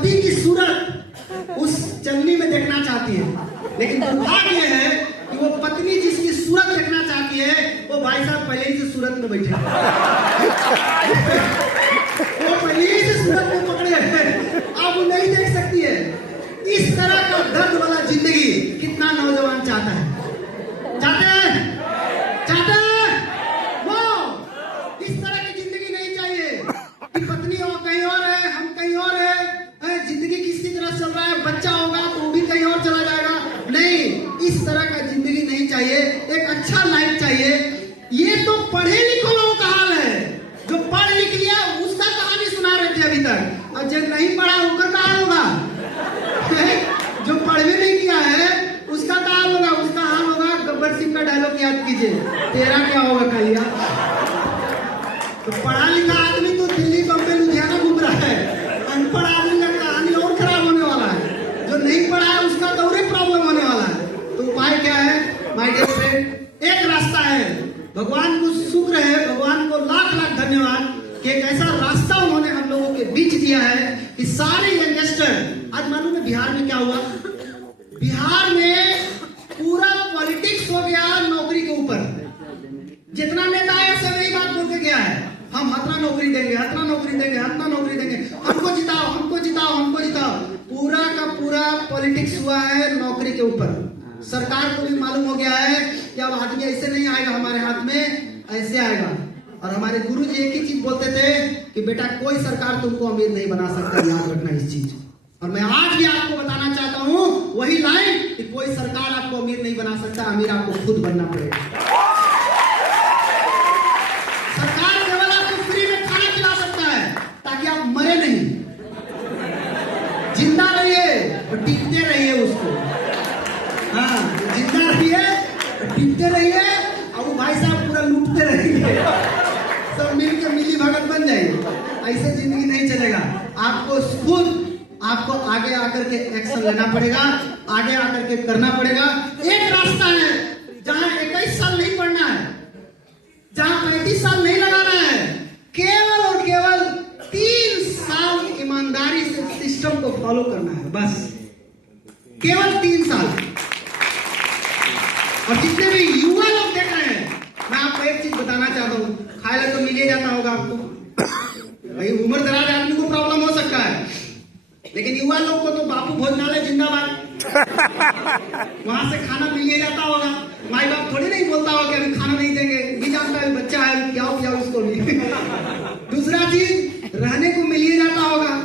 पति की सूरत उस चलनी में देखना चाहती है, लेकिन दुर्भाग्य है कि वो पत्नी जिसकी सूरत देखना चाहती है वो भाई साहब पहले ही से सूरत में बैठे वो पहले ही से सूरत में पकड़े हैं, अब वो नहीं देख सकती है। इस तरह का दर्द वाला जिंदगी कितना नौजवान चाहता है? चाहते हैं? चाहते हैं? वो इस तरह की जिंदगी नहीं चाहिए कि पत्नी हो कहीं और है, हम कहीं और है, जिंदगी किसी तरह चल रहा है, बच्चा होगा तो वो भी कहीं और चला जाएगा। नहीं, इस तरह का जिंदगी नहीं चाहिए। एक अच्छा लाइफ चाहिए। ये तो पढ़े लिखे लोगों का हाल है। जो पढ़ लिख लिया उसका कहानी सुना रहे थे अभी तक, और जो नहीं पढ़ा उनका क्या हाल होगा? जो पढ़ने नहीं किया है उसका क्या हाल होगा? उसका हाल होगा गब्बर सिंह का डायलॉग याद कीजिए, तेरा क्या होगा कहिया। तो पढ़ा लिखा आदमी तो दिल्ली बम्बई लुधियाना घूम रहा है, अनपढ़ आदमी का कहानी और खराब होने वाला है। जो नहीं पढ़ा है उसका तो और प्रॉब्लम होने वाला है। तो उपाय क्या है माय डियर फ्रेंड? एक रास्ता है। भगवान को शुक्र है, भगवान को लाख लाख धन्यवाद कि एक ऐसा रास्ता उन्होंने हम लोगों के बीच दिया है कि सारे यंगस्टर, आज मालूम है बिहार में क्या हुआ? बिहार में पूरा पॉलिटिक्स हो गया नौकरी के ऊपर। जितना नेता है सब यही बात बोल के गया है, हम हतना नौकरी देंगे, हतना नौकरी देंगे, हतना नौकरी देंगे, हमको जिताओ, हमको जिताओ, हमको जिताओ। पूरा का पूरा पॉलिटिक्स हुआ है नौकरी के ऊपर। सरकार को भी मालूम हो गया है कि अब आदमी ऐसे नहीं आएगा हमारे हाथ में, ऐसे आएगा। और हमारे गुरु जी एक ही चीज बोलते थे कि बेटा कोई सरकार तुमको अमीर नहीं बना सकता, याद रखना इस चीज। और मैं आज भी आपको बताना चाहता हूं वही लाइन कि कोई सरकार आपको अमीर नहीं बना सकता, अमीर आपको खुद बनना पड़ेगा। सरकार केवल आपको फ्री में खाना खिला सकता है ताकि आप मरे नहीं, जिंदा रहिए और टिकते रहिए उसको। हाँ, जिंदा रहिए और टिकते रहिए, और वो भाई साहब पूरा लूटते रहेंगे, सब मिलकर मिली भगत बन जाएंगे। ऐसे जिंदगी नहीं चलेगा। आपको खुद आपको आगे आकर के एक्शन लेना पड़ेगा, आगे आकर के करना पड़ेगा। एक रास्ता है जहां 21 साल नहीं पढ़ना है, जहां 35 साल नहीं लगाना है, केवल और केवल 3 साल ईमानदारी से सिस्टम को फॉलो करना है, बस केवल 3 साल। और जितने भी युवा लोग देख रहे हैं, मैं आपको एक चीज बताना चाहता हूं, खाया तो मिल ही जाता होगा आपको भाई, उम्र दराज आदमी को प्रॉब्लम हो सकता है, लेकिन युवा लोग को तो बापू भोजनालय जिंदाबाद वहां से खाना मिल ही जाता होगा। माई बाप थोड़ी नहीं बोलता होगा कि अभी खाना नहीं देंगे, भी जानता है बच्चा है, क्या हो उसको भी। दूसरा चीज, रहने को मिल ही जाता होगा,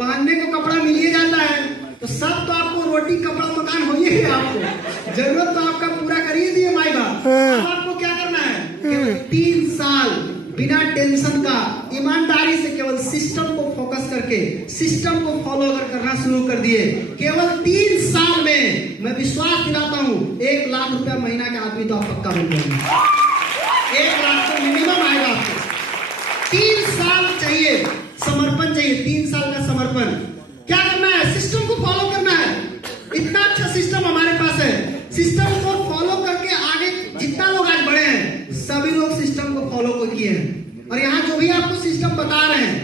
पहनने को कपड़ा मिल ही जाता है, तो सब तो आपको रोटी कपड़ा मकान हो ही है, आपको जरूरत तो आपका पूरा कर ही दिए माई बाप। अब आपको क्या करना है? 3 साल बिना टेंशन का ईमानदारी से केवल सिस्टम को फोकस करके सिस्टम को फॉलो करना शुरू कर दिए। केवल 3 साल में मैं विश्वास दिलाता हूं 1 लाख रुपया महीना का आदमी तो आप पक्का बन जाएंगे। 1 लाख तो मिनिमम आएगा आपको। 3 साल चाहिए, समर्पण चाहिए, 3 साल का समर्पण। क्या करना है? सिस्टम को फॉलो करना है। इतना अच्छा सिस्टम हमारे पास है, सिस्टम को फॉलो करके आगे जितना लोग आज बढ़े हैं सभी लोग सिस्टम को फॉलो किए हैं। और यहाँ जो भी आपको सिस्टम बता रहे हैं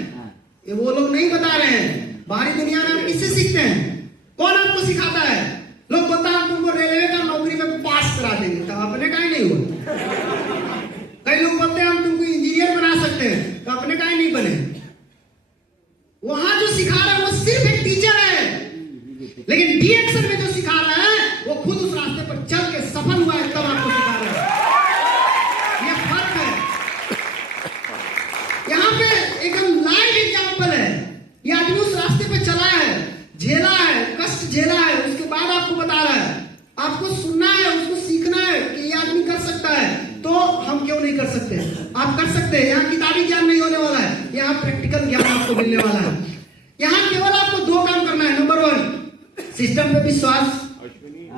ये वो लोग नहीं बता रहे हैं। बाहरी दुनिया में आप किससे सीखते हैं? कौन आपको सिखाता है? लोग बोलता है तुमको रेलवे का नौकरी में पास करा देंगे, तो अपने का ही नहीं हुआ। कई लोग बोलते हैं हम तुमको इंजीनियर बना सकते हैं, तो अपने का ही नहीं बने। वहां जो सिखा रहा है वो सिर्फ एक टीचर है, लेकिन डी एक्शन में जो सिखा रहा है वो खुद उस रास्ते पर चल के सफल हुआ है, तब आपको सिखा रहा है। ये फर्क है। यहाँ पे एकदम लाइव एग्जाम्पल है। ये आदमी उस रास्ते पे चला है, झेला है, कष्ट झेला है, उसके बाद आपको बता रहा है। आपको सुनना है, उसको सीखना है कि ये आदमी कर सकता है, तो हम क्यों नहीं कर सकते? आप कर सकते हैं। यहाँ किताबी ज्ञान नहीं होने वाला है, यहाँ प्रैक्टिकल ज्ञान आपको मिलने वाला है। यहाँ केवल आपको 2 काम करना है। नंबर 1, सिस्टम पे विश्वास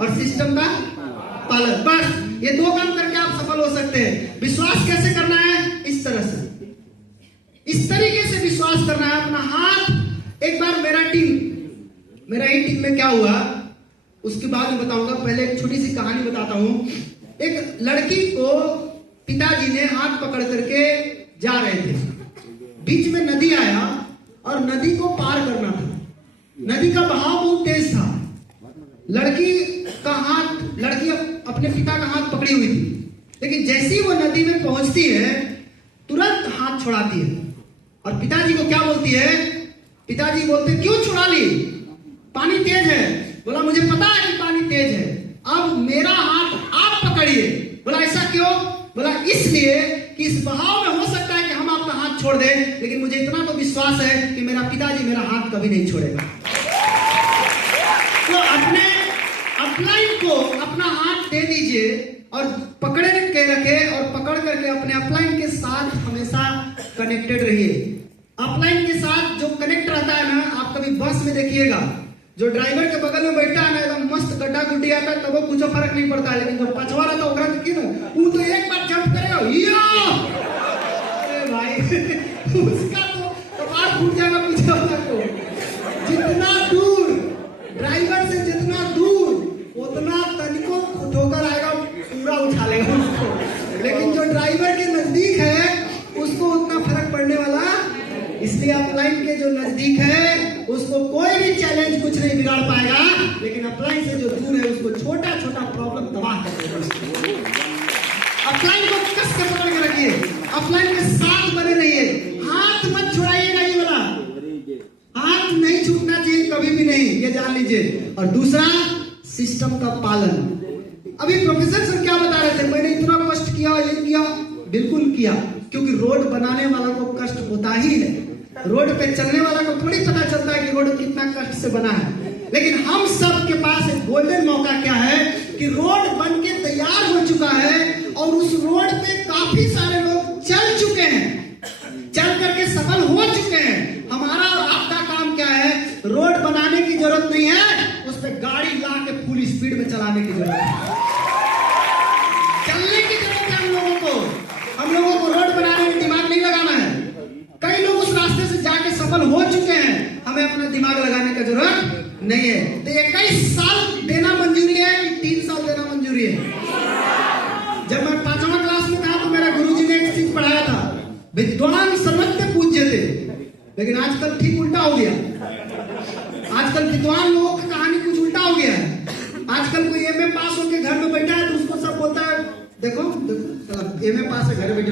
और सिस्टम का पालन। बस ये 2 काम करके आप सफल हो सकते हैं। विश्वास कैसे करना है? इस तरह से, इस तरीके से विश्वास करना है। अपना हाथ, एक बार मेरा ही टीम में क्या हुआ उसके बाद मैं बताऊंगा। पहले एक छोटी सी कहानी बताता हूं। एक लड़की को पिताजी ने हाथ पकड़ करके जा रहे थे, बीच में नदी आया और नदी को पार करना था। नदी का बहाव बहुत तेज था। लड़की अपने पिता का हाथ पकड़ी हुई थी, लेकिन जैसे ही वो नदी में पहुंचती है तुरंत हाथ छुड़ाती है और पिताजी को क्या बोलती है? पिताजी बोलते क्यों छुड़ा ली? पानी तेज है। बोला मुझे पता है कि पानी तेज है, अब मेरा हाथ आप पकड़िए। बोला ऐसा क्यों? बोला इसलिए कि इस बहाव में हो सकता है कि हम आपका हाथ छोड़ दें, लेकिन मुझे इतना तो विश्वास है कि मेरा पिताजी मेरा हाथ कभी नहीं छोड़ेगा। तो अपने अपलाइन को अपना हाथ दे दीजिए और पकड़े के रखे और पकड़ करके अपने अपलाइन के साथ हमेशा कनेक्टेड रहिए। अपलाइन के साथ जो कनेक्ट रहता है ना, आप कभी बस में देखिएगा, जो ड्राइवर के बगल में बैठा है ना, एकदम मस्त गड्ढा गुड्डी आता है, तब वो कुछ फर्क नहीं पड़ता है, लेकिन जो पछवा रहता है ओकरा देखिए ना, वो तो एक बार जंप करेगा, अरे भाई उसका तो कपार फूट जाएगा पीछे वाला को। जितना दूर ड्राइवर से जितना दूर उतना तनिको ठोकर आएगा, पूरा उठा लेगा उसको, लेकिन जो ड्राइवर के नजदीक है उसको उतना फर्क पड़ने वाला। इसलिए अपलाइन के जो नजदीक है उसको कोई भी चैलेंज कुछ नहीं बिगाड़ पाएगा, लेकिन अपलाइन से जो दूर है उसको छोटा छोटा प्रॉब्लम तबाह कर देगा। अपलाइन को कस के पकड़ के रखिए, अपलाइन के साथ बने रहिए, हाथ मत छुड़ाइएगा। ये वाला हाथ नहीं छूटना चाहिए कभी भी नहीं, ये जान लीजिए। और दूसरा, सिस्टम का पालन। अभी प्रोफेसर सर क्या बता रहे थे, मैंने इतना कष्ट किया, ये किया, बिल्कुल किया, क्योंकि रोड बनाने वाला को कष्ट होता ही है। रोड पे चलने वाला को थोड़ी पता चलता है कि रोड कितना कष्ट से बना है, लेकिन हम सब के पास एक गोल्डन मौका क्या है कि रोड बन के तैयार हो चुका है और उस रोड पे काफी सारे लोग चल चुके हैं, चल करके सफल हो चुके हैं। हमारा और आपका काम क्या है? रोड बनाने की जरूरत नहीं है, उस पे गाड़ी ला के फुल स्पीड में चलाने की जरूरत है, चलने की जरूरत है। हम लोगों को रोड बनाने में दिमाग नहीं लगाना है। कई लोग उस रास्ते से जाके सफल हो चुके हैं, हमें अपना दिमाग लगाने की जरूरत नहीं है। तो 21 साल देना मंजूरी है कि 3 साल देना मंजूरी है? जब मैं 5वीं क्लास में था तो मेरा गुरुजी ने एक चीज पढ़ाया था, विद्वान सर्वत्र पूज्य थे, लेकिन आजकल ठीक उल्टा हो गया। आजकल विद्वान लोगों की कहानी कुछ उल्टा हो गया है। आजकल कोई एमए पास होकर घर में बैठा है तो उसको सब बोलता है देखो एमए पास है घर बैठे,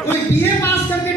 कोई बीए पास करके